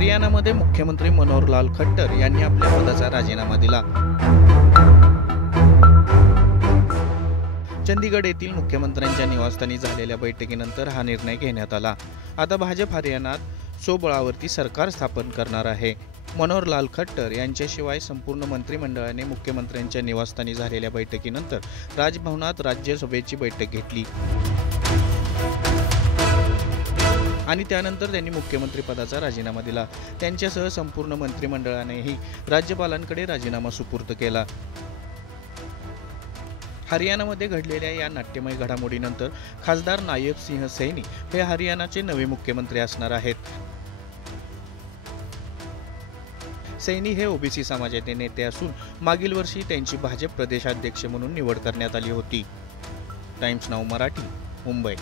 हरियाणामध्ये मुख्यमंत्री मनोहरलाल खट्टर यांनी आपल्या पदाचा राजीनामा दिला। चंदीगड येथील मुख्यमंत्र्यांच्या निवासस्थानी झालेल्या बैठकीनंतर हा निर्णय घेण्यात आला। आता भाजप हरियाणात स्वबळावरती सरकार स्थापन करणार आहे। मनोहरलाल खट्टर यांच्याशिवाय संपूर्ण मंत्रिमंडळाने मुख्यमंत्र्यांच्या निवासस्थानी झालेल्या बैठकीनंतर राजभवनात राज्यसभेची बैठक घेतली आणि त्यानंतर त्यांनी मुख्यमंत्री पदाचा राजीनामा दिला। त्यांच्यासह संपूर्ण मंत्रिमंडळानेही राज्यपालांकडे राजीनामा सुपूर्द केला। हरियाणामध्ये घडलेल्या या नाट्यमय घडामोडीनंतर खासदार नायब सिंह सैनी हे हरियाणाचे नवे मुख्यमंत्री असणार आहेत। सैनी हे ओबीसी समाजाचे नेते असून मागील वर्षी त्यांची भाजप प्रदेशाध्यक्ष म्हणून निवड करण्यात आली होती। Times now Marathi, Mumbai.